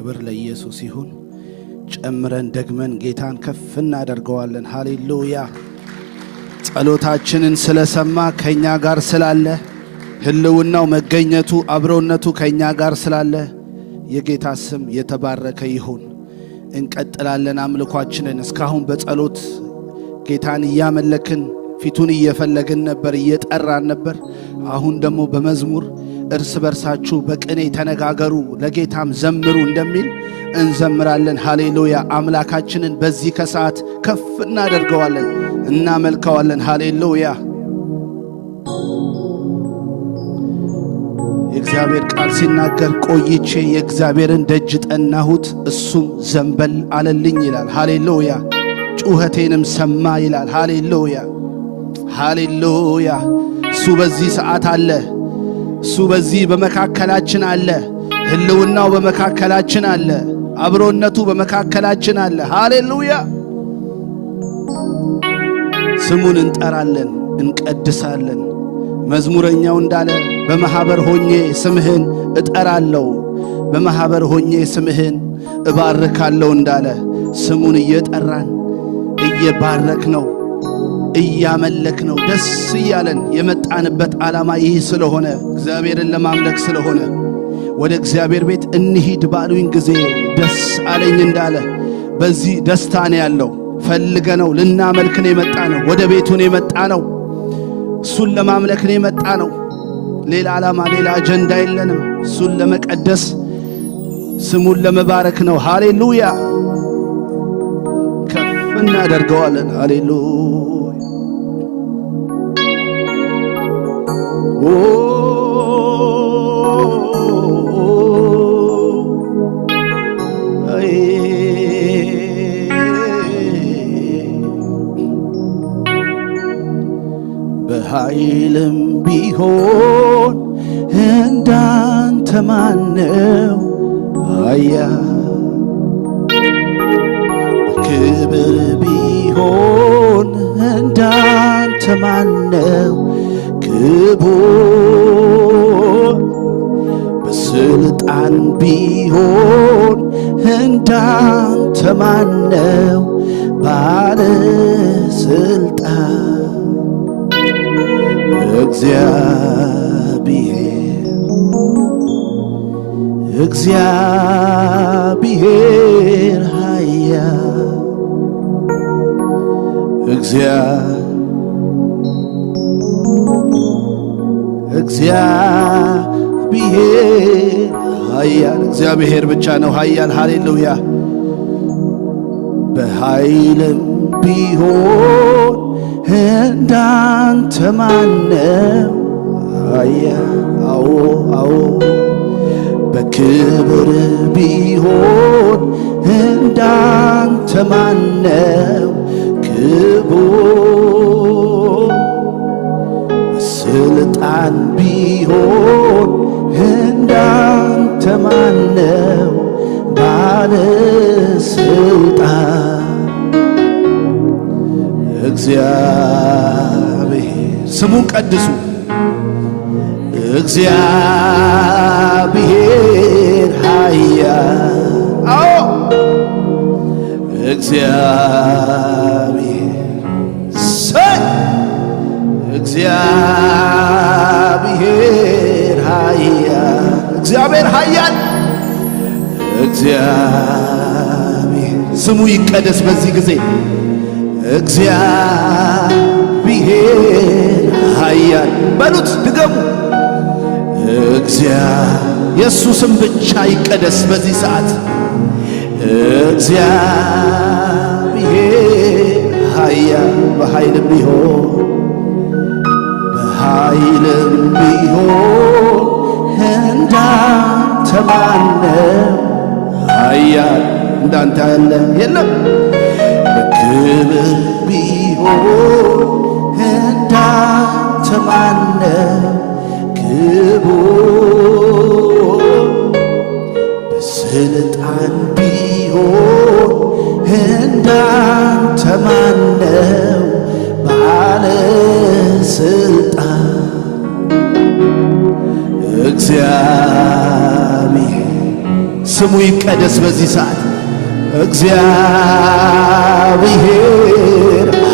ክብር ለኢየሱስ ይሁን። ጨምረን ደግመን ጌታን ከፍ እናደርገዋለን። ሃሌሉያ። ጸሎታችንን ስለሰማ ከኛ ጋር ስላለ ህልውናው መገኘቱ አብሮነቱ ከኛ ጋር ስላለ የጌታ ስም የተባረከ ይሁን። እንቀጥላለን አምልኳችንን። እስካሁን በጸሎት ጌታን እያመለክን ፊቱን እየፈለግን ነበር፣ እየጠራን ነበር። አሁን ደግሞ በመዝሙር እርስ በርሳችሁ በቅኔ ተነጋገሩ ለጌታም ዘምሩ እንደሚል እንዘምራለን። ሃሌሉያ። አምላካችንን በዚህ ከሰዓት ከፍ እናደርገዋለን፣ እናመልከዋለን። ሃሌሉያ። የእግዚአብሔር ቃል ሲናገር ቆይቼ የእግዚአብሔርን ደጅ ጠናሁት እሱም ዘንበል አለልኝ ይላል። ሃሌሉያ። ጩኸቴንም ሰማ ይላል። ሃሌሉያ ሃሌሉያ። እሱ በዚህ ሰዓት አለ። እሱ በዚህ በመካከላችን አለ። ህልውናው በመካከላችን አለ። አብሮነቱ በመካከላችን አለ። ሃሌሉያ። ስሙን እንጠራለን፣ እንቀድሳለን። መዝሙረኛው እንዳለ በማህበር ሆኜ ስምህን እጠራለሁ፣ በማህበር ሆኜ ስምህን እባርካለሁ እንዳለ ስሙን እየጠራን እየባረክ ነው፣ እያመለክ ነው። ደስ እያለን የመጣንበት ዓላማ ይህ ስለሆነ እግዚአብሔርን ለማምለክ ስለሆነ ወደ እግዚአብሔር ቤት እንሂድ ባሉኝ ጊዜ ደስ አለኝ እንዳለ በዚህ ደስታ ነው ያለው። ፈልገነው ልናመልክ ነው የመጣ ነው። ወደ ቤቱ ነው የመጣ ነው። እሱን ለማምለክ ነው የመጣ ነው። ሌላ ዓላማ ሌላ አጀንዳ የለንም። እሱን ለመቀደስ ስሙን ለመባረክ ነው። ሃሌሉያ። ከፍ እናደርገዋለን። ሃሌሉያ። በኃይልም ቢሆን እንዳንተ ማነው ኃያል? በክብር ቢሆን እንዳንተ ማነው ክቡር? በስልጣን ቢሆን እንዳንተ ማነው ባለስልጣን? እግዚአብሔር ኃያል እግዚአብሔር ብቻ ነው ኃያል። ሃሌሉያ። በኃይልም ቢሆን እንዳንተ ማነው ኃያል? አዎ አዎ። በክብር ቢሆን እንዳንተ ማነው ክቡር? በስልጣን ቢሆን እንዳንተ ማነው ባለስልጣን? እግዚአብሔር ስሙን ቀድሱ። እግዚአብሔር ኃያል። አዎ እግዚአብሔር ኃያል። እግዚአብሔር ስሙ ይቀደስ በዚህ ጊዜ። እግዚአብሔር ኃያል በሉት፣ ድገሙ። የእሱ ስም ብቻ ይቀደስ በዚህ ሰዓት። እግዚአብሔር ኃያል። በኃይልም ቢሆን እንዳንተ ማነው ኃያል? እንዳንተ ያለ የለም። በክብር ቢሆን እንዳንተ ማነው ክቡር? በስልጣን ቢሆን እንዳንተ ማነው ባለስልጣን? እግዚአብሔር ስሙ ይቀደስ በዚህ ሰዓት። እግዚአብሔር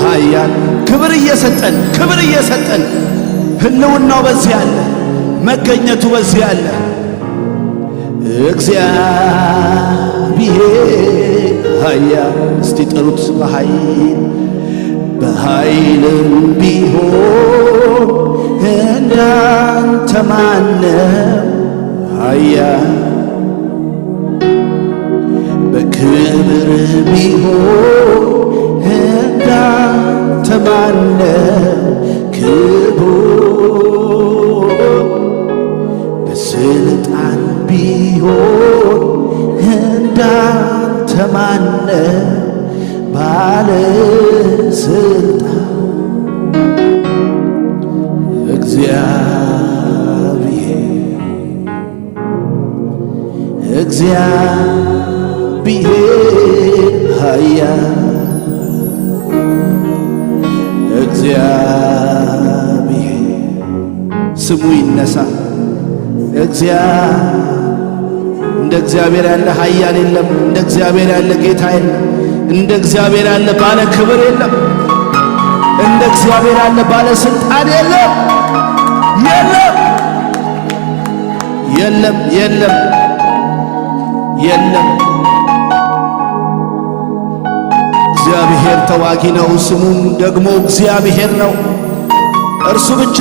ኃያል ክብር እየሰጠን ህልውናው በዚህ አለ፣ መገኘቱ በዚህ አለ። እግዚአብሔር ኃያል እስቲ ጥሩት። በኃይልም ቢሆን እንዳንተ ማነው ኃያል? በክብር ቢሆን እንዳንተ ማነው ክቡር? በስልጣን ቢሆን እንዳንተ ማነው ባለስልጣን? እግዚአብሔር ኃያል እግዚአብሔር ስሙ ይነሳ። እንደ እግዚአብሔር ያለ ኃያል የለም። እንደ እግዚአብሔር ያለ ጌታ የለም። እንደ እግዚአብሔር ያለ ባለ ክብር የለም። እንደ እግዚአብሔር ያለ ባለ ስልጣን የለም። እግዚአብሔር ተዋጊ ነው፣ ስሙም ደግሞ እግዚአብሔር ነው። እርሱ ብቻ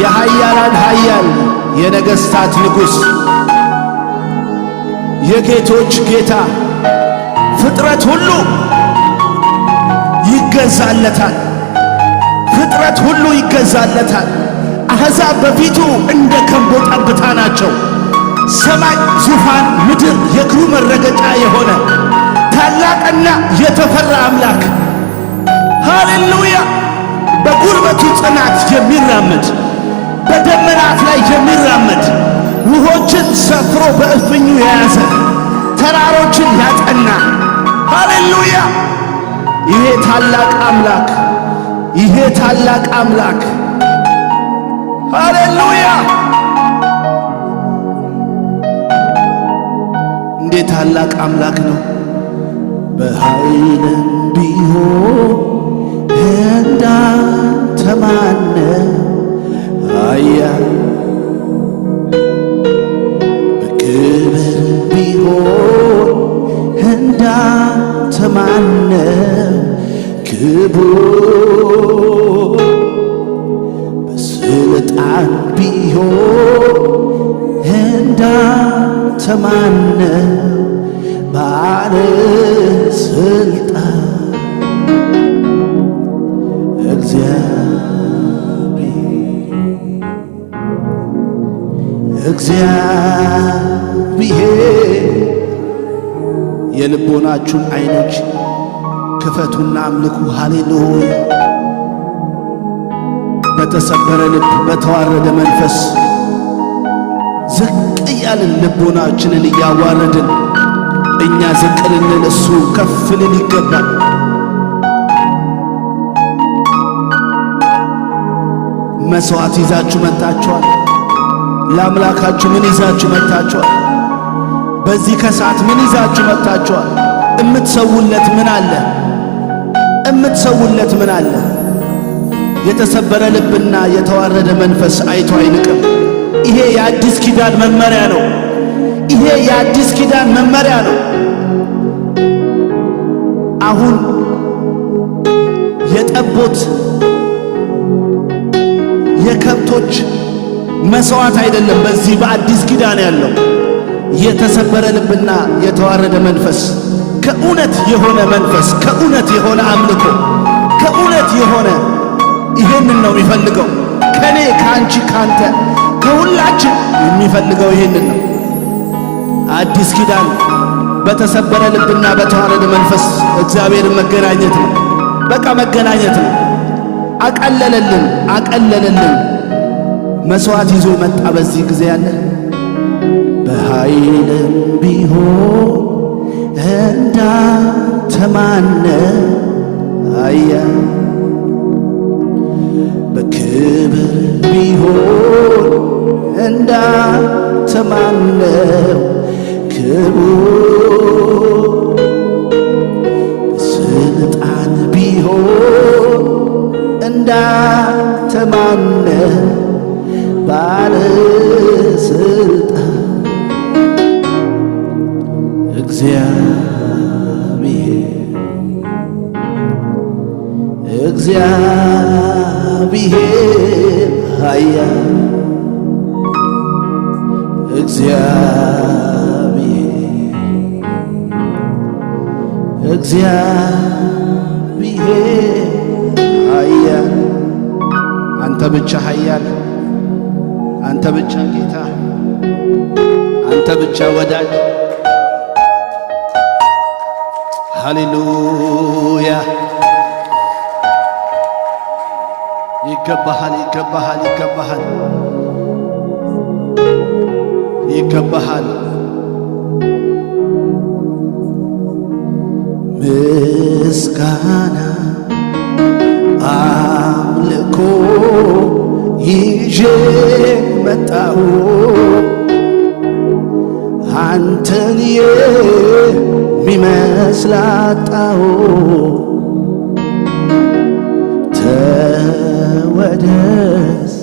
የኃያላን ኃያል፣ የነገሥታት ንጉሥ፣ የጌቶች ጌታ፣ ፍጥረት ሁሉ ይገዛለታል። አሕዛብ በፊቱ እንደ ከንቦ ጠብታ ናቸው። ሰማይ ዙፋን፣ ምድር የእግሩ መረገጫ የሆነ ታላቅና የተፈራ አምላክ ሃሌሉያ! በጉልበቱ ጽናት የሚራመድ በደመናት ላይ የሚራመድ ውሆችን ሰፍሮ በእፍኙ የያዘ ተራሮችን ያጠና ሃሌሉያ! ይሄ ታላቅ አምላክ ሃሌሉያ! እንዴት ታላቅ አምላክ ነው! በኃይልም ቢሆን እንዳንተ ማነው ኃያል? በክብር ቢሆን እንዳንተ ማነው ክቡር? በስልጣን ቢሆን እንዳንተ ማነው ባለስልጣን? እግዚአብሔር የልቦናችሁን ዓይኖች ክፈቱና አምልኩ። ሃሌሉያ! በተሰበረ ልብ በተዋረደ መንፈስ ዝቅ እያልን ልቦናችንን እያዋረድን እኛ ዝቅ ልንል እሱ ከፍ ሊል ይገባል። መሥዋዕት ይዛችሁ መጥታችኋል። ለአምላካችሁ ምን ይዛችሁ መጥታችኋል? በዚህ ከሰዓት ምን ይዛችሁ መጥታችኋል? እምትሰውለት ምን አለ? የተሰበረ ልብና የተዋረደ መንፈስ አይቶ አይንቅም። ይሄ የአዲስ ኪዳን መመሪያ ነው። አሁን የጠቦት የከብቶች መሥዋዕት አይደለም። በዚህ በአዲስ ኪዳን ያለው የተሰበረ ልብና የተዋረደ መንፈስ፣ ከእውነት የሆነ መንፈስ፣ ከእውነት የሆነ አምልኮ፣ ከእውነት የሆነ ይሄንን ነው የሚፈልገው። ከኔ፣ ካንቺ፣ ካንተ፣ ከሁላችን የሚፈልገው ይሄንን ነው። አዲስ ኪዳን በተሰበረ ልብና በተዋረደ መንፈስ እግዚአብሔርን መገናኘት ነው። በቃ መገናኘት ነው። አቀለለልን። መሥዋዕት ይዞ መጣ። በዚህ ጊዜ ያለ በኃይልም ቢሆን እንዳንተ ማነው ኃያል? በክብር ቢሆን እንዳንተ ማነው ክቡር ስልጣን ቢሆን እንዳንተ ማነ ባለስልጣን እግዚአብሔር ኃያል እግዚአብሔር ኃያል አንተ ብቻ ኃያል አንተ ብቻ ጌታ አንተ ብቻ ወዳጅ ሃሌሉያ ይገባሃል ይገባሃል ይገባሃል ይገባሃል ምስጋና አምልኮ ይዤ መጣሁ አንተን የሚመስል አጣሁ ተወደስ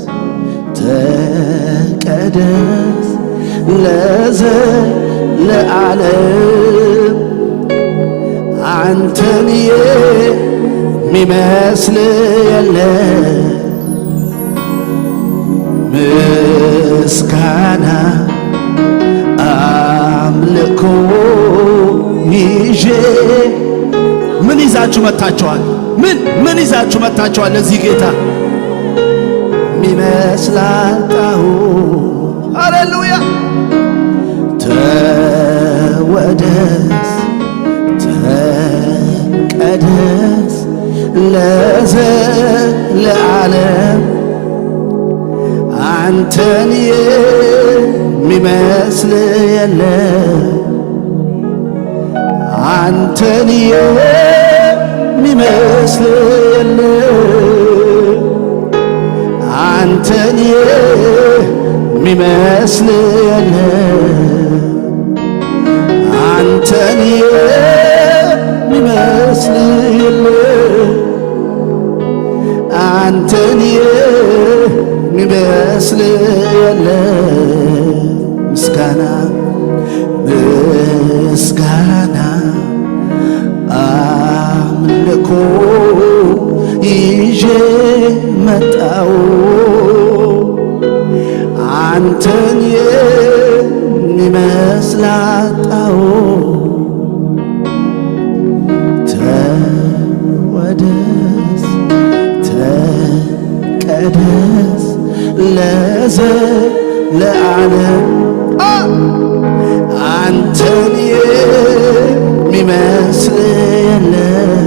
ተቀደስ ለዘለዓለም አንተን የሚመስል የለም ምስጋና አምልኮ ይዤ ምን ይዛችሁ መጥታችኋል? ምን ይዛችሁ መጥታችኋል? ለዚህ ጌታ የሚመስል አጣሁ። ሃሌሉያ ተወደስ ተቀደስ ለዘለዓለም አንተን የሚመስል የለም አንተን የሚመስል የለም አንተን የሚመስል የለም አንተን የሚመስል የለም አንተን የሚመስል የለም ምስጋና አምልኮ ይዤ መጣሁ አንተን የሚመስል አጣሁ ተወደስ ተቀደስ ለዘለዓለም አንተን የሚመስል የለም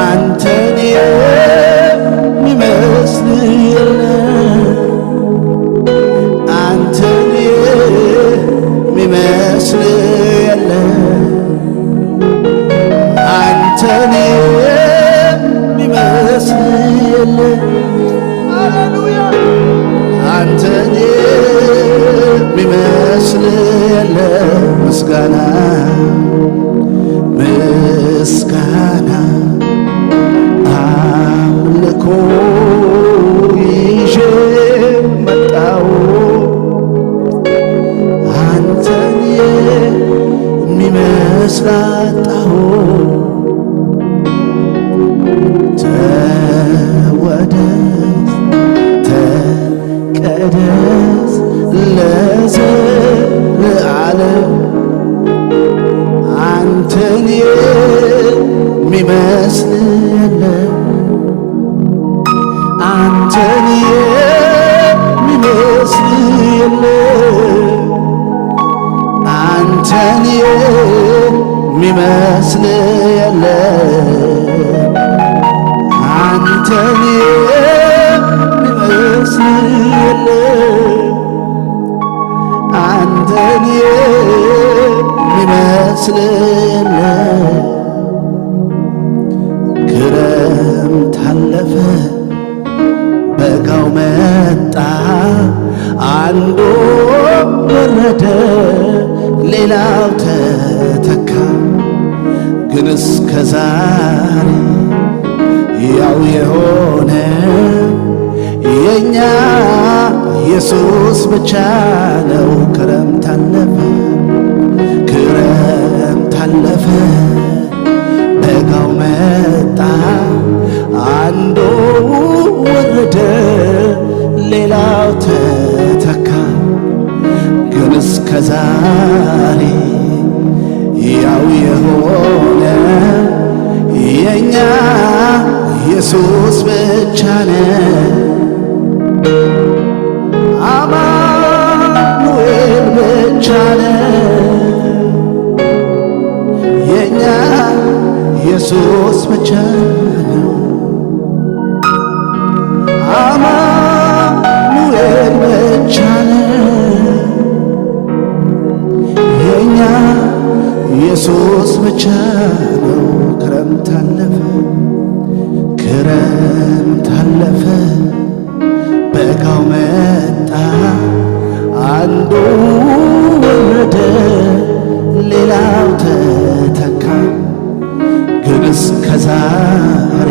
አንተን የሚመስል የለም አንተን የሚመስል የለም አንተን የሚመስል የለም ሃሌሉያ አንተን የሚመስል የለም ምስጋና አምልኮ ይዤ መጣሁ አንተን የሚመስል አጣሁ ተወደስ ተቀደስ ለዘለዓለም አንተን የሚመስል የለም አንተን የሚመስል የለም አንተን የሚመስል የለም አንተን የሚመስል የለም አንተን የሚመስል የለም ሌላው ተተካ። ግን እስከ ዛሬ ያው የሆነ የኛ ኢየሱስ ብቻ ነው። ክረምት አለፈ ክረምት አለፈ በጋው መጣ አንዱ ወረደ ሌላው ተተካ። ግን እስከ ዛሬ ያው የሆነ የኛ ኢየሱስ ብቻ ነው። አማኑኤል ብቻ ነው የኛ ኢየሱስ ብቻ ነው። አማኑኤል ብቻ ነው የኛ ኢየሱስ ብቻ ነው። ክረምት አለፈ ክረምት አለፈ በጋው መጣ አንዱ ወረደ ሌላው ተተካ። ግን እስከ ዛሬ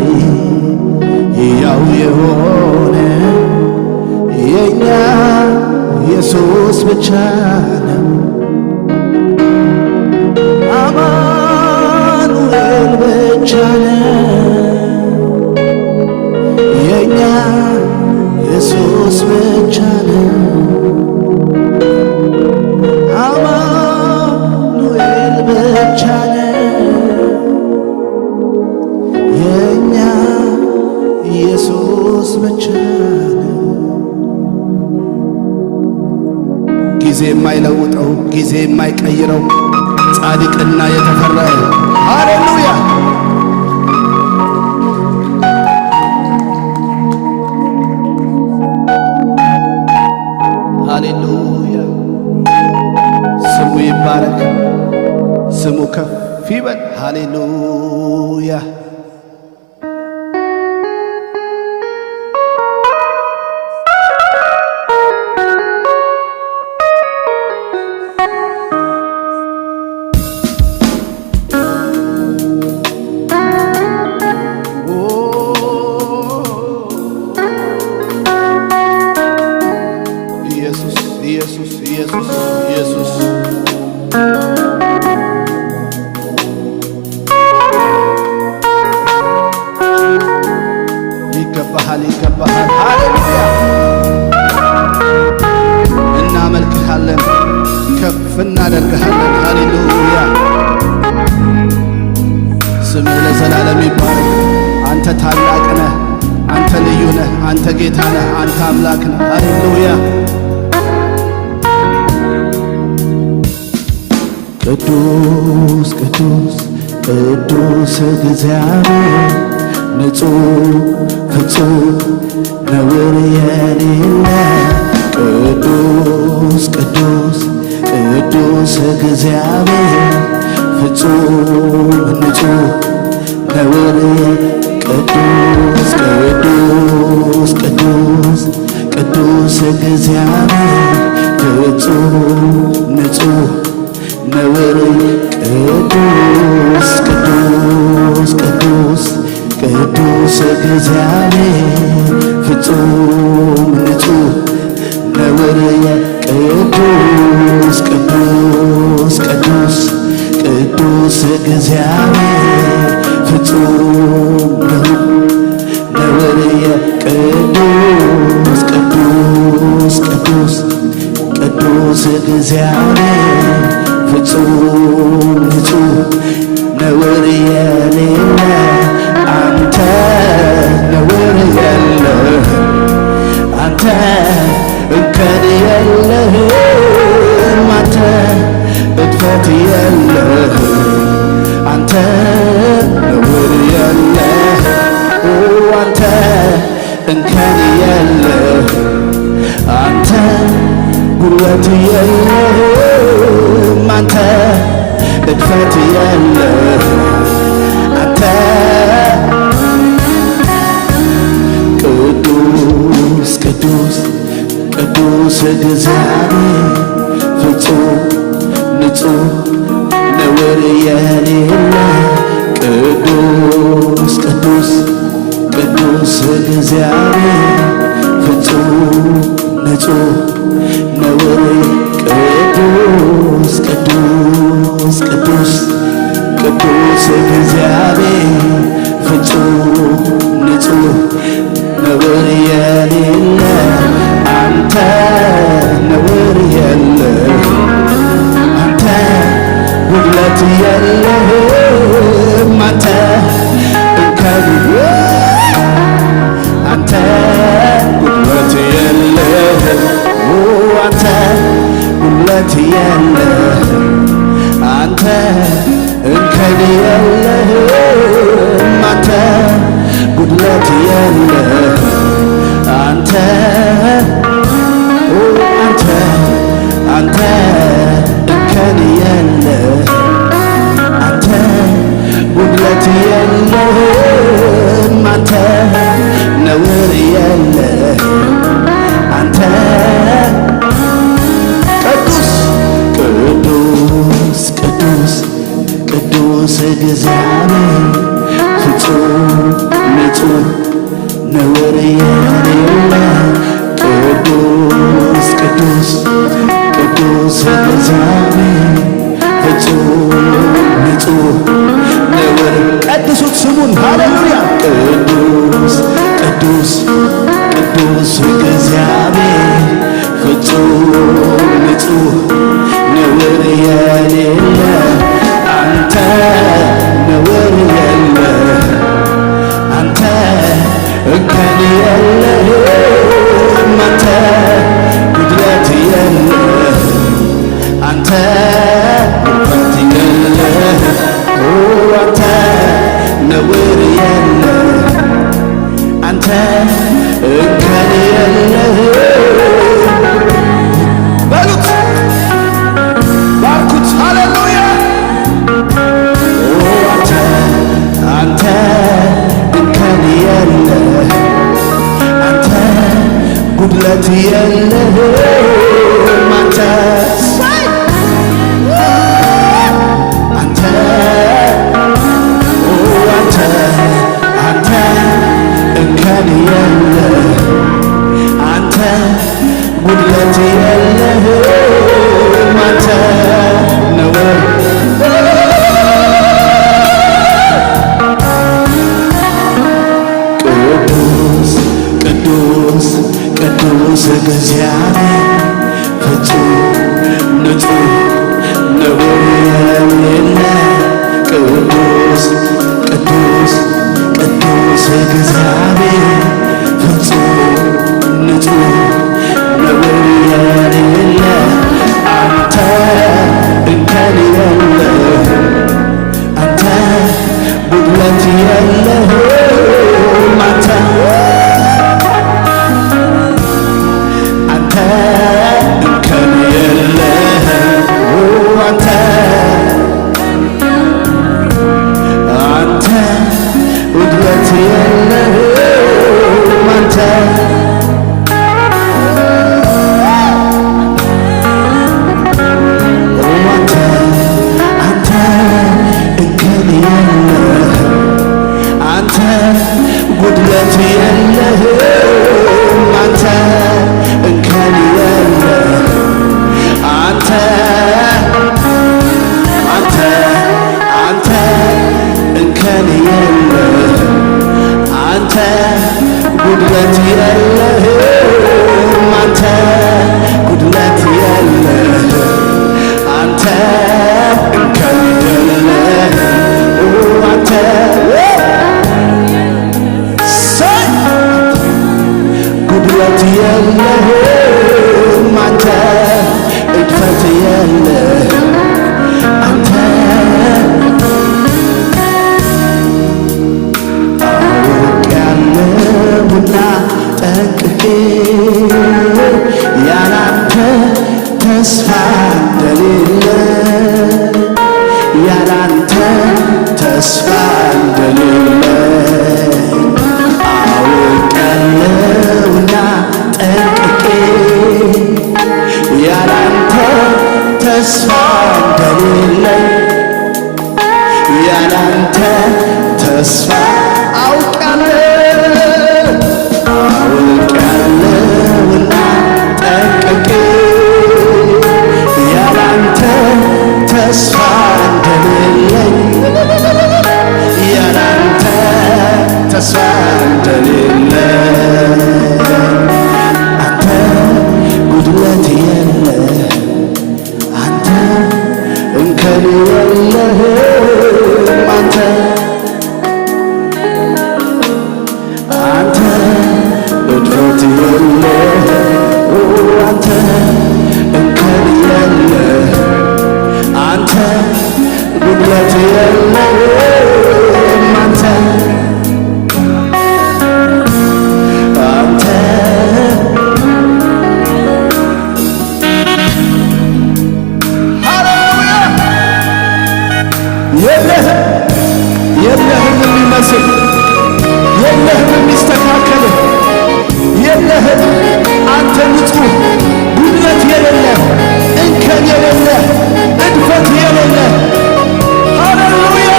ያው የሆነ የኛ ኢየሱስ ብቻ ነው። አማኑኤል ብቻ ነው የኛ ኢየሱስ ብቻ ነው። አማኑኤል ብቻ ነው የኛ ኢየሱስ ብቻ ነው። ጊዜ የማይለውጠው ጊዜ የማይቀይረው ጻድቅና የተፈራ ሃሌሉያ ሃሌሉያ ስሙ ይባረክ፣ ስሙ ከፍ ይበል። ሃሌሉያ ይገባሃል ይገባሃል። ሃሌሉያ እናመልክሃለን፣ ከፍ እናደርግሃለን። ሃሌሉያ ስምህ ለዘላለም ይባረክ። አንተ ታላቅ ነህ፣ አንተ ልዩ ነህ፣ አንተ ጌታ ነህ፣ አንተ አምላክ ነህ። ሃሌሉያ ቅዱስ ቅዱስ ቅዱስ እግዚአብሔር ንጹሕ ፍጹም ነውር የሌለ ቅዱስ ቅዱስ ቅዱስ እግዚአብሔር ፍጹም ንጹሕ ነውር ቅዱስ ቅዱስ ቅዱስ ቅዱስ እግዚአብሔር ፍጹም ንጹሕ ነውር ቅዱስ ቅዱስ ቅዱስ ቅዱስ እግዚአብሔር ፍጹም ንጹሕ ነውር ቅዱስ ቅዱስ ቅዱስ ቅዱስ እግዚአብሔር ፍጹም ነውር ቅዱስ ቅዱስ ቅዱስ ቅዱስ እግዚአብሔር ፍጹም ንጹሕ ነውር የሌለ አንተ ነውር የለህ አንተ እንከን የለህም አንተ እድፈት የለህ አንተ ነውር የለህ አንተ እንከን የለህ አንተ ጉልበት የለህም አንተ እድፈት የለህ አንተ ቅዱስ ቅዱስ ቅዱስ እግዚአብሔር ፍጹም ንጹሕ ጉድለት የለህ አንተ አንተ እንከን የለህ አንተ ጉድለት የለህም አንተ ነውር የለህ አንተ ቅዱስ ቅዱስ ቅዱስ ቅዱስ እግዚአብሔር ፍጹም ንጹሕ ነውር የሌለህ ቅዱስ ቅዱስ ቅዱስ እግዚአብሔር ፍጹም ንጹሕ ነውር ቀድሱት ስሙን ሃሌሉያ ቅዱስ ቅዱስ ቅዱስ እግዚአብሔር ፍጹም ንጹሕ ነውር የሌለህ አንተ ነውር የለህ አንተ እንከን የለህም አንተ ጉድለት የለህ አንተ ጉድለት የለህ አንተ ነውር የለህ አንተ እንከን የለህ በሉት ባርኩት ሃሌሉያ አንተ እንከን የለህ አንተ ጉድለት የለህም አንተ አንተ አንተ እንከን የለህ አንተ ጉድለት የለህም አንተ ነውር ቅዱስ ቅዱስ ቅዱስ እግዚአብሔር ፍጹም ንጹሕ ነውር የሌለህ ቅዱስ ቅዱስ ቅዱስ እግዚአብሔር ፍጹም ንጹሕ ነውር የሌለህ አንተ እንከን የለህ አንተ ጉድለት የለህም አንተ አንተ እንከን የለህም አንተ አንተ ጉድለት የለህም አንተ አንተ እንከን የለህ አንተ ጉድለት የለህም አንተ እንከን የለህ አንተ አንተ አንተ እንከን የለህ አንተ ጉድለት የለህም አንተ ጉድለት የለህ አንተ እንከን የለህ አንተ ጉድለት የለህም አንተ እድፈት የለህ አንተ አውቄያለሁና ጠንቅቄ ያላንተ ተስፋ እንደሌለ ያላንተ ተስፋ እንደሌለ አውቄያለሁና ጠንቅቄ የለህም የሚስተካከልህ የለህም። አንተ ንጹሕ ጉድለት የሌለህ እንከን የሌለህ እድፈት የሌለህ ሃሌሉያ።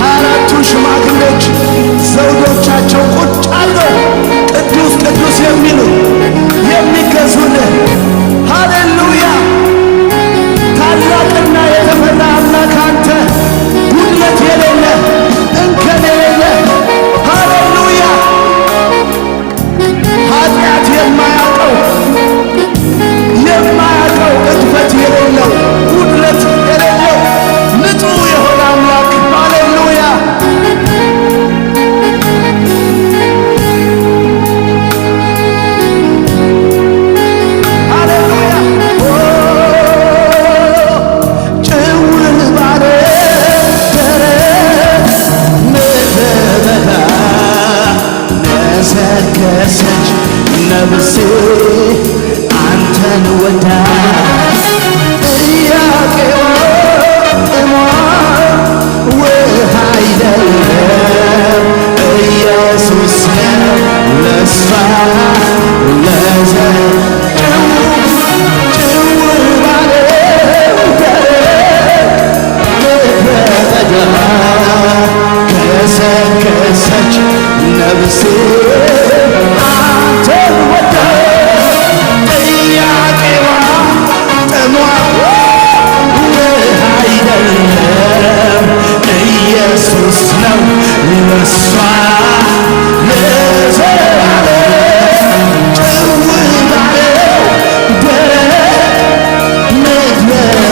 24ቱ ሽማግሌዎች ዘውዶቻቸው ቁጭ አለው ቅዱስ ቅዱስ የሚሉ የሚገዙልህ ሃሌሉያ። ታላቅና የተፈራ አምላክ አንተ ጉድለት የሌለህ እንከን የሌለህ ሃሌሉያ። ኃጢአት የማያውቀው እድፈት የሌለው ጉድለት የሌለው ንጹሕ የሆነ አምላክ ሃሌሉያ። ነፍሴ አንተን ወዳ ጥያቄዋ ጥሟ ውሃ አይደለም ኢየሱስ ነው ለእሷ ጭው ባለው ምድረ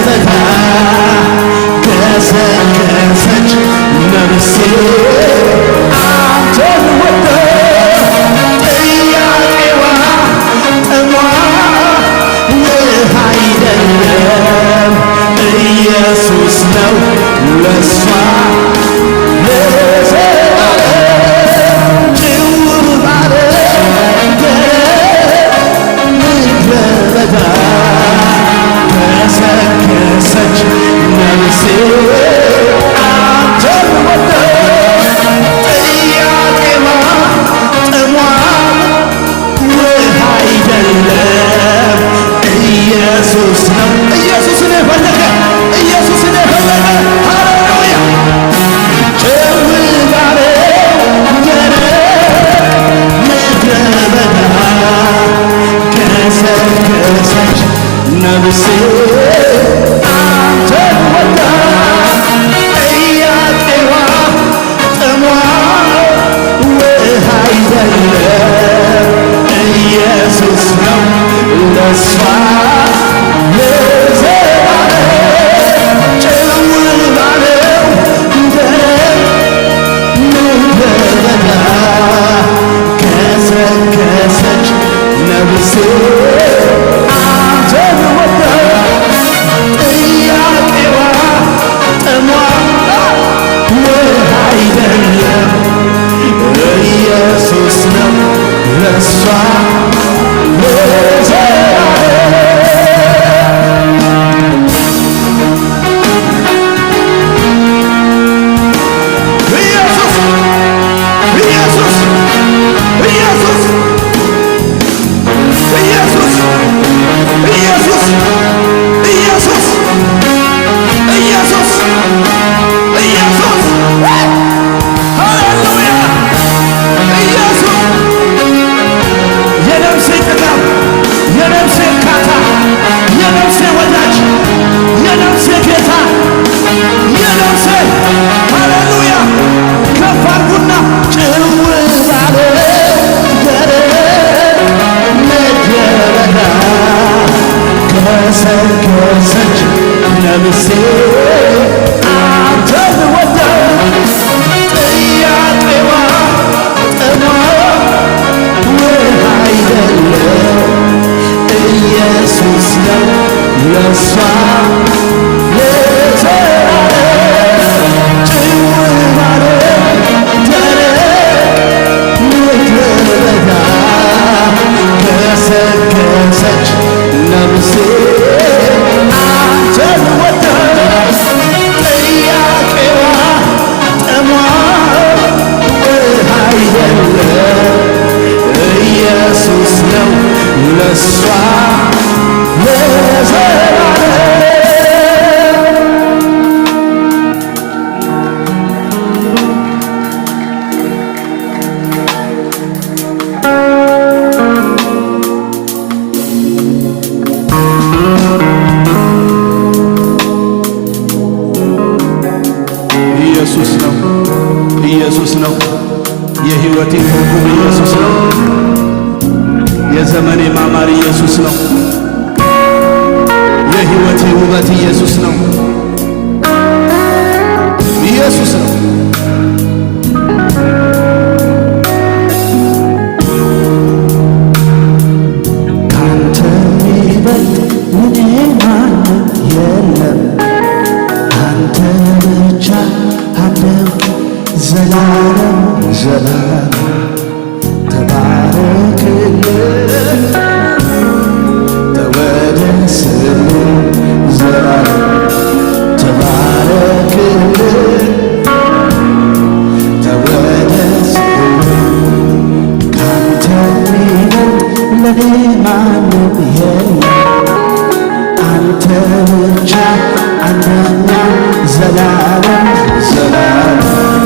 በዳ ገሰገሰች ነፍሴ ኢየሱስ ነው። ኢየሱስ ነው። የሕይወቴ ትርጉም ኢየሱስ ነው። የዘመኔ ማማር ኢየሱስ ነው። የሕይወቴ ውበት ኢየሱስ ነው። ኢየሱስ ነው። ካንተ የሚበልጥ እኔ ማንም የለም። አንተ ብቻ አደምቅ ዘላለም ዘላለም ተባረክልን ተወደስልን ዘላለም ተባረክልን ተወደስልን ካንተ የሚበልጥ ለኔ ማንም የለም። አንተ ብቻ አንደኛ ዘላለም ዘላለም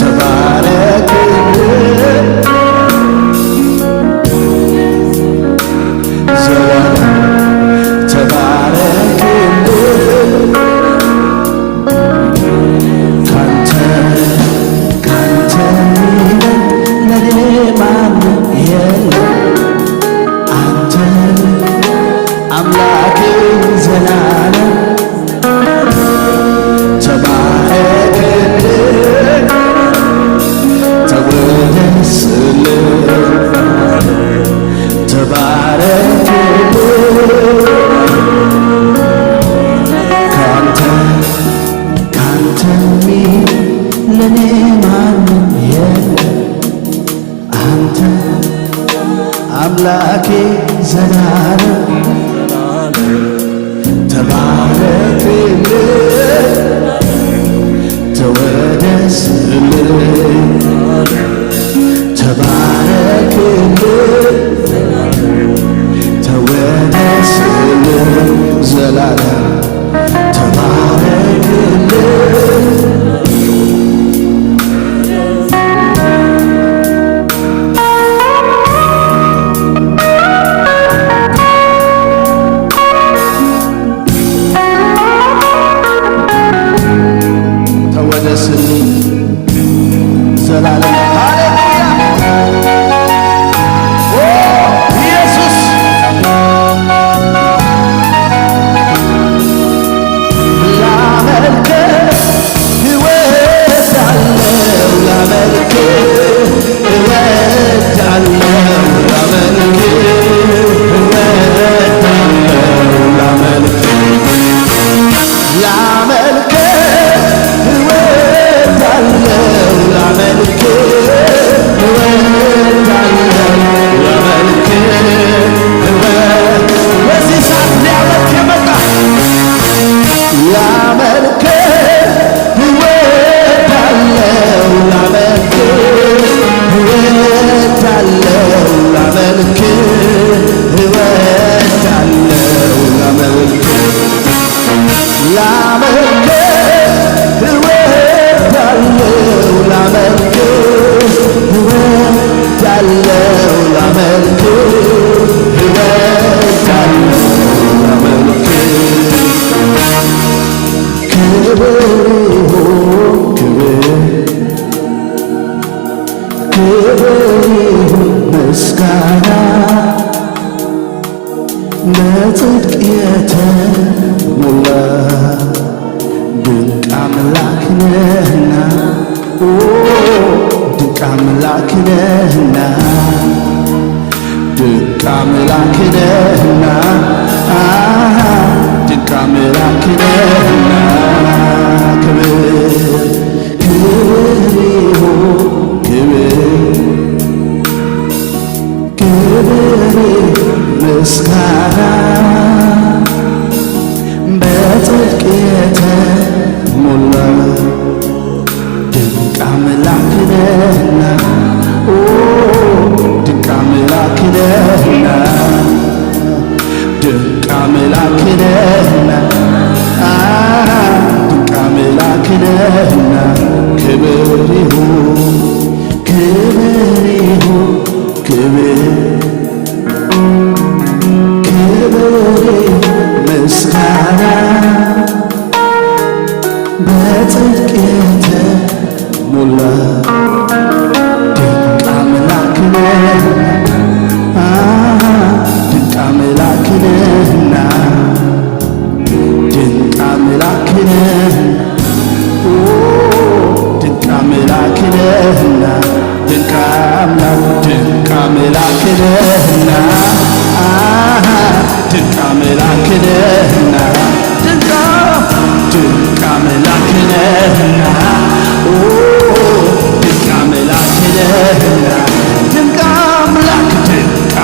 ተባረክልን ዘላለም ተባረክልን ካንተ የሚበልጥ ለኔ ማንም የለም። አንተ አምላኬ ዘላለም ተባረክልን ተወደስልን ተባረክልን ካንተ ለኔ ማንም የለም። አንተ አምላኬ ዘላለም ተባረክልን ተወደስልን ተባረክልን ተወደስልን ዘላለም ተባረክልን ተወደስልን ዘላለም ሃሌሉያ ኢየሱስ ላመልክህ እወዳለሁ ላመልክህ እወዳለሁ ላመልክህ እወዳለሁ ላመልክህ ምስጋና በጽድቅ የተሞላ ድንቅ አምላክ ነህና ድንቅ አምላክ ነህና ድንቅ አምላክ ነህና ድንቅ አምላክ ነህና ክብር ክብር ይሁን ክብር ምስጋና በጽድቅ የተሞላ ድንቅ አምላክ ነህና ድንቅ አምላክ ነህና ድንቅ አምላክ ነህና ድንቅ አምላክ ነህና ክብር ይሁን ክብር ይሁን ክብር ምስጋና በጽድቅ ነህና ድንቅ አምላክ ነህና ድንቅ አምላክ ነህና ድንቅ አምላክ ነህና ድንቅ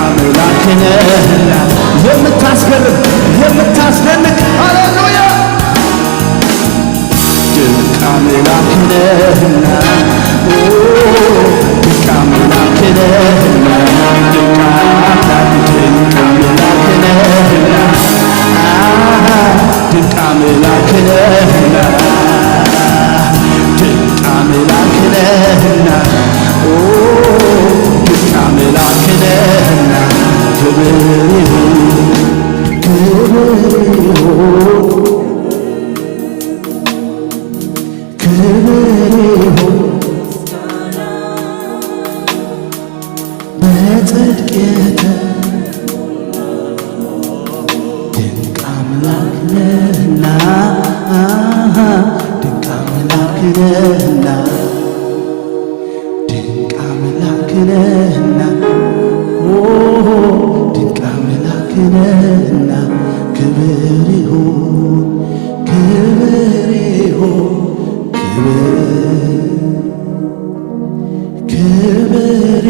አምላክ ነህና የምታስገርም የምታስደንቅ ሃሌሉያ ድንቅ አምላክ ነህና ድንቅ አምላክ ነህና ድንቅ አምላክ ነህና ድንቅ አምላክ ነህና ድንቅ አምላክ ነህና ድንቅ አምላክ ነህና ክብር ይሁን በጽድቅ ድንቅ አምላክ ነህና ድንቅ አምላክ ነህና ድንቅ አምላክ ነህና ድንቅ አምላክ ነህና ክብር ይሁን ክብር ይሁን ክብር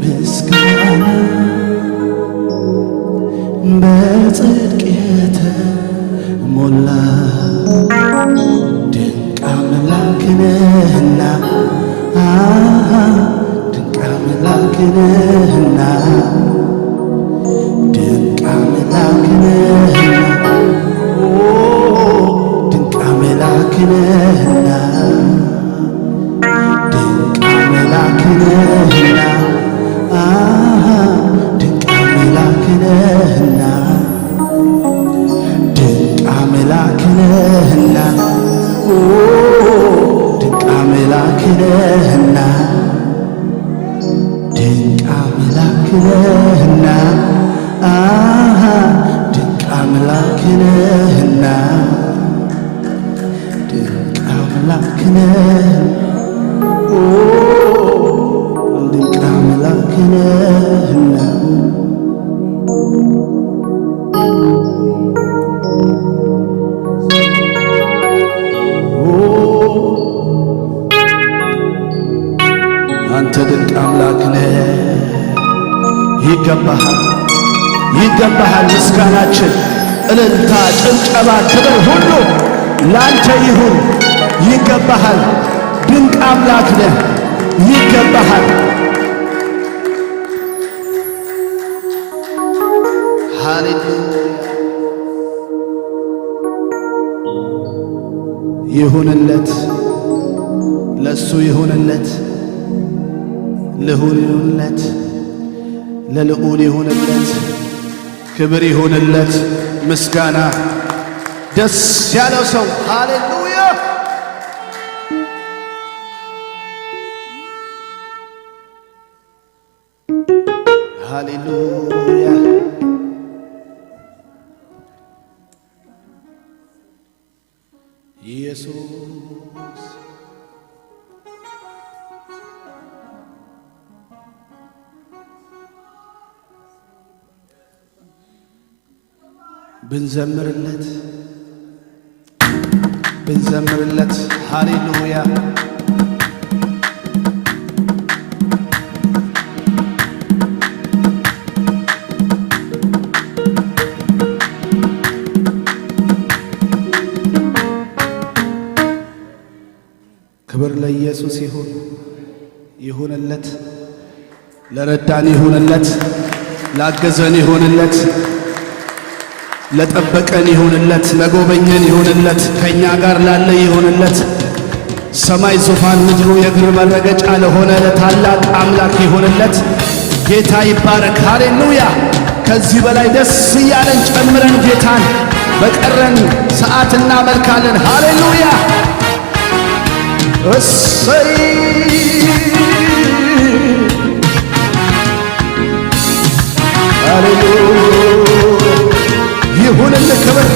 ምስጋና በጽድቅ የተሞላ ድንቅ አምላክ ነህና ድንቅ አምላክ ነህና ድንቅ አምላክ ነህና ድንቅ አምላክ ነህና ድንቅ አምላክ ነህና ድንቅ አምላክ ነህና ድንቅ አምላክ ነህና ድንቅ አምላክ ነህና ድንቅ አምላክ ነህና ድንቅ አምላክ ነህና ድንቅ አምላክ ነህና ድንቅ አምላክ ነህና አንተ ድንቅ አምላክ ነህ። ይገባሃል ምስጋናችን፣ እልልታ፣ ጭብጨባ፣ ክብር ሁሉ ላንተ ይሁን። ይገባሃል ድንቅ አምላክ ነህ። ይገባሃል ሃሌሉያ ይሁንለት ለሱ ይሁንለት ልሁን ይሁንለት ለልዑል ይሁንለት ክብር ይሁንለት ምስጋና ደስ ያለው ሰው ሃሌሉያ ሃሌሉያ ኢየሱስ ብንዘምርለት ሃሌሉያ ክብር ለኢየሱስ ይሁንለት ለረዳን ይሁንለት ላገዘን ይሁንለት ለጠበቀን ይሁንለት ለጎበኘን ይሁንለት ከኛ ጋር ላለ ይሁንለት ሰማይ ዙፋን ምድሩ የእግር መረገጫ ለሆነ ለታላቅ አምላክ ይሁንለት። ጌታ ይባረክ ሃሌሉያ። ከዚህ በላይ ደስ እያለን ጨምረን ጌታን በቀረን ሰዓት እናመልካለን። ሃሌሉያ እሰይ ሃሌሉያ ይሁንልህ ክብር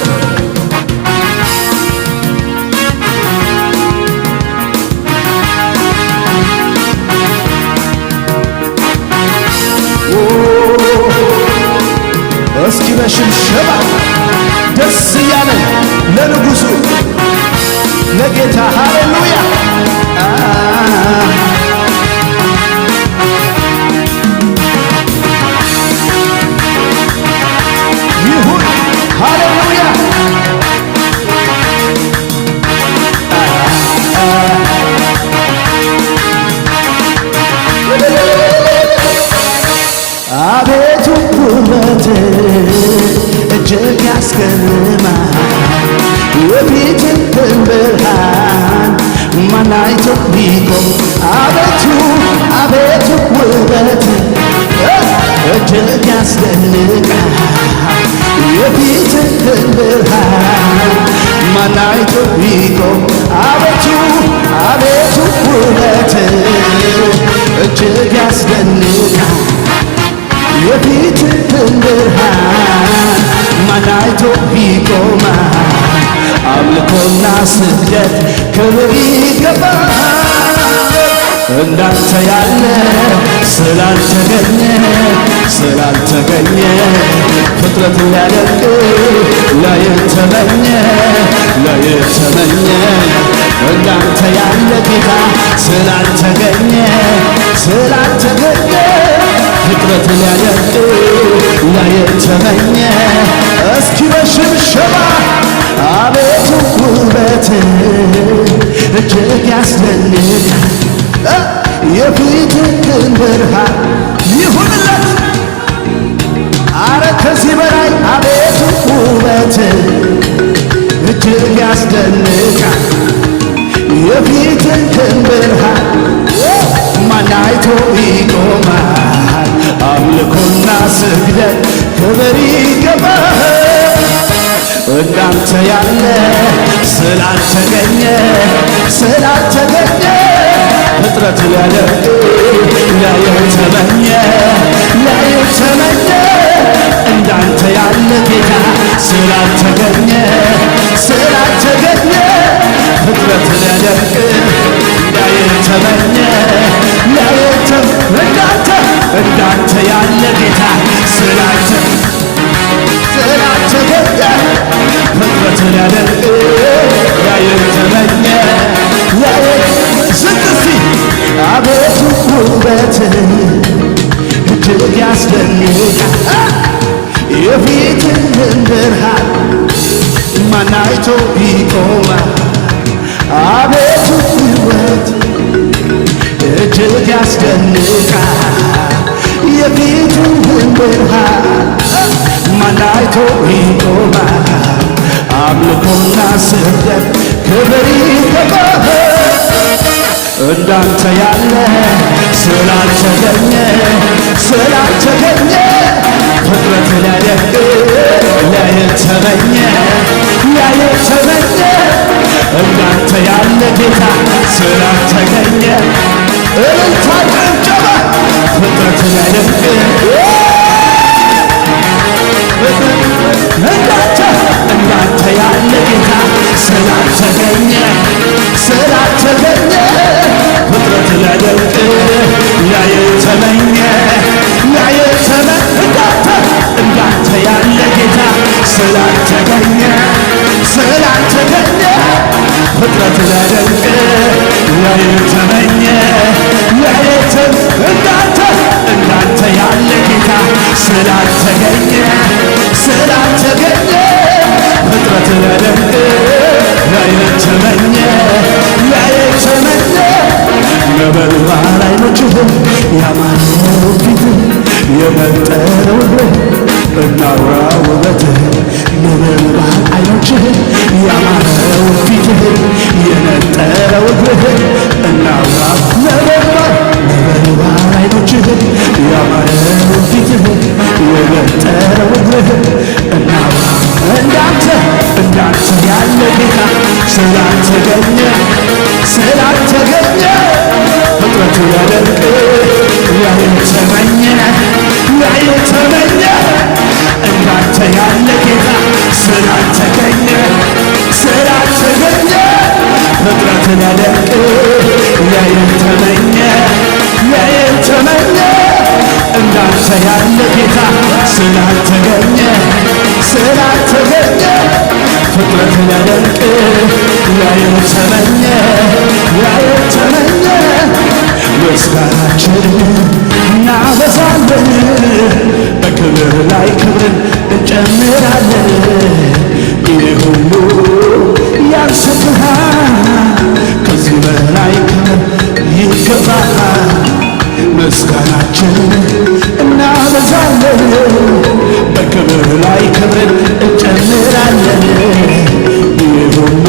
ጌታ ሃሌሉያ ይሁን ሃሌሉያ አቤቱ ውበት እጅግ ያስገርማል የፊትህን ብርሃን ማን አይቶ ቢቆም አቤቱ አቤቱ ውበት እጅግ ያስደንቃል የፊትህን ብርሃን ማን አይቶ ቢቆም አቤቱ አቤቱ ውበት እጅግ ያስደንቃል የፊትህን ብርሃን ማን አይቶ ቢቆም አምልኮና ስግደት ክብር ይገባል እንዳንተ ያለ ስላልተገኘ ፍጥረት ሊያደርግ ላይተመኘ እንዳንተ ያለ ጌታ ስላልተገኘ ፍጥረት ሊያደርግ ላይተመኘ እስኪ በሽብሸባ አቤቱ ውበት እጅግ ያስደንቃል የፊትህን ብርሃን ይሁንለት አረ ከዚህ በላይ አቤቱ ውበት እጅግ ያስደንቃል የፊትህን ብርሃን ማን አይቶ ይቆማል አምልኮና ስግደት ክብር ይገባል እንዳንተ ያለ ስላልተገኘ ፍጥረት ሊያደርግ ላይተመኘ እንዳንተ ያለ ጌታ ስላልተገኘ ፍጥረት ሊያደርግ ላይተመኘ እንዳንተ ያለ ጌታ ስላልተገኘ ፍጥረት ሊያደርግ ላይተመኘ ዝቅሲ አቤቱ ውበት እጅግ ያስደንቃል የፊትህን ብርሃን ማን አይቶ ይቆማል አቤቱ ውበት እጅግ ያስደንቃል የፊትህን ብርሃን ማን አይቶ ይቆማል አምልኮና ስግደት ክብር ይገባል እንዳንተ ያለ ስላልተገኘ ፍጥረት ሊያደርግ ላይተመኘ እንዳንተ ያለ ጌታ ስላልተገኘ እልልታ ጭብጨባ ፍጥረት ሊያደርግ እንዳንተ ያለ ጌታ ስላልተገኘ ፍጥረት ሊያደርግ ላይተመኘ እንዳንተ ያለ ጌታ ስላልተገኘ ፍጥረት ሊያደርግ ላይተመኘ እንዳንተ ያለ ጌታ ስላልተገኘ ፍጥረት ሊያደርግ ላይተመኘ ነበልባል ዓይኖችህን ያማረው ፊትህ የነጠረው እግርህ እናውራ ውበትህ ነበልባል ዓይኖችህን ያማረው ፊትህ የነጠረው እግርህ እናውራ ነበልባል ዓይኖችህን ያማረው ፊትህ የነጠረው እግርህ እናውራ እንዳንተ ያለ ጌታ ስላልተገኘ ፍጥረቱ ሊያደርግ ላይተመኘ እንዳንተ ያለ ጌታ ስላልተገኘ ፍጥረት ሊያደርግ ላይተመኘ እንዳንተ ያለ ጌታ ስላልተገኘ ፍጥረት ሊያደንቅ ሊያየው ተመኘ ሊያየው ተመኘ ምስጋናችን እናበዛለን በክብር ላይ ክብርን እንጨምራለን ይህ ሁሉ ያንስብሃል ከዚህ በላይ ክብር ይገባሃል ምስጋናችን እናበዛለን በክብር ላይ ክብርን እንጨምራለን ይህ ሁሉ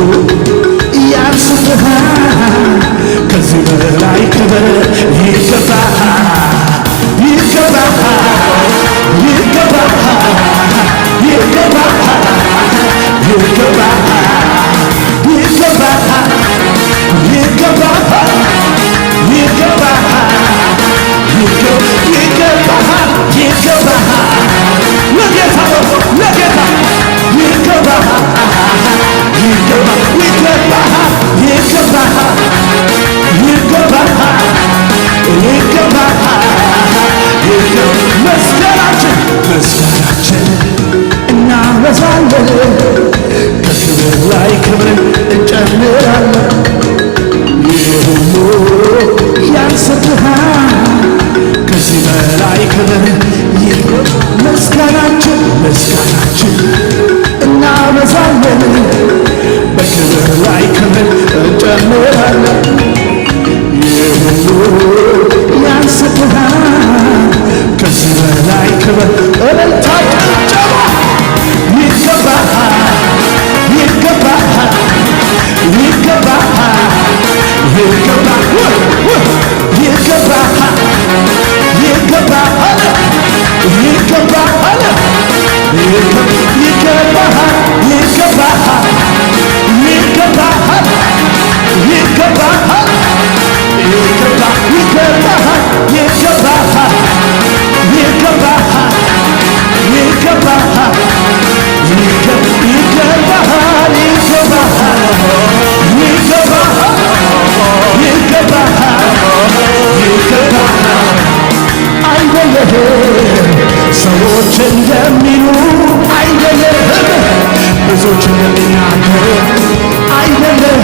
ያንስብሃል ከዚህ በላይ ክብር ይገባሃል ይገባሃል ይገባሃል ይገባሃል ይገባሃል ይገባሃል ይገባሃል ይገባሃል ይገባሃል ይገባሃል ለጌታ ለጌታ ይገባሃል ይገባሃል ይገባሃል ይገባሃል ይገባሃል መስገናችን መስገናችን እናበዛለን ከክብር ላይ ክብርን እንጨምራለን ይህ ሁሉ ያንስብሃል ከዚህ በላይ ክብር መስጋናችን መስጋናችን እናበዛለን በክብር ላይ ክብር እንጨምራለን ይህ ሁሉ ያንስብሃል ከዚህ በላይ ክብር እልልታ ጭብጨባ ይገባሃል ይገባሃል ይገባሃል ይገባሃል ይገባሃል ይገባሃል ይገባሃል ይገባሃል ይገባሃል ይገባሃል ይገባሃል ይገባሃል ይገባሃል ይገባሃል ይገባሃል ይገባሃል ይገባሃል አይደለህም ሰዎች እንደሚሉ አይደለህም ብዙዎች እንደሚናገሩ አይደለህም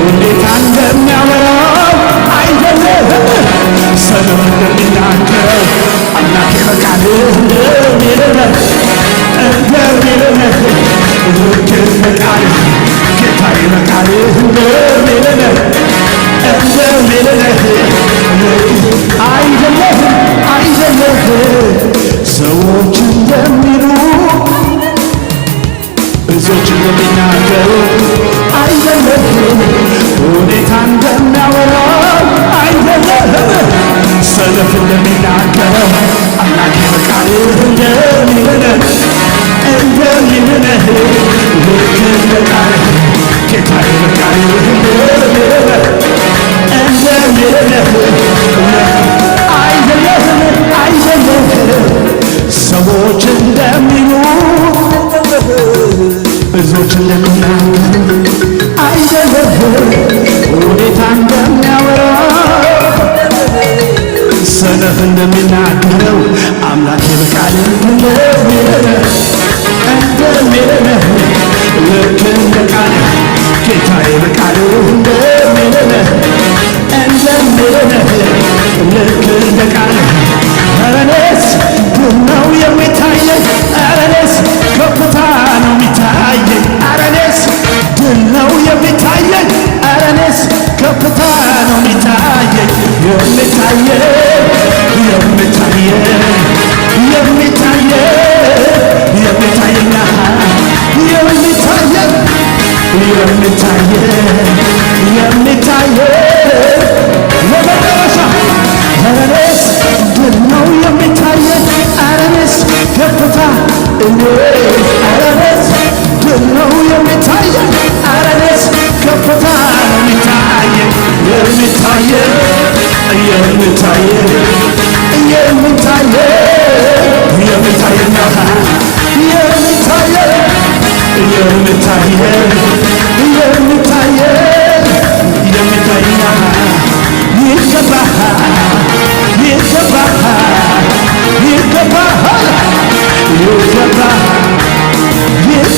ሁኔታ እንደሚያወራው አይደለህም ሰነፍ እንደሚናገረው አምላኬ በቃልህ እንደሚልህ ልክ እንደ ቃልህ ጌታዬ በቃልህ እንደሚልህ አይደለህም አይደለህም ሰዎች እንደሚሉ ብዙዎች እንደሚናገሩ አይደለህም ሁኔታ እንደሚያወራው አይደለህም ሰነፍ እንደሚናገረው አምላኬ በቃልህ እንደሚልህ ልክ እንደ ቃልህ ጌታዬ በቃልህ አይደለህም አይደለህም ሰዎች እንደሚሉ ብዙዎች እንደሚናገሩ አይደለህም ሁኔታ እንደሚያወራው ሰነፍ እንደሚናገረው አምላኬ በቃልህ እንደሚልህ ልክ እንደ ቃልህ ጌታዬ በቃልህ እንደሚልህ ልክ እንደ ቃልህ ኧረ እኔስ ድል ነው የሚታየኝ ኧረ እኔስ ከፍታ ነው የሚታየኝ ኧረ እኔስ ድል ነው የሚታየኝ ኧረ እኔስ ከፍታ ነው የሚታየኝ የሚታየኝ ለመጨረሻ ኧረ እኔስ ድል ነው የሚታየኝ ኧረ እኔስ ከፍታ ኧረ እኔስ ድል ነው የሚታየኝ ኧረ እኔስ ከፍታ ነው የሚታየኝ የሚታየኝ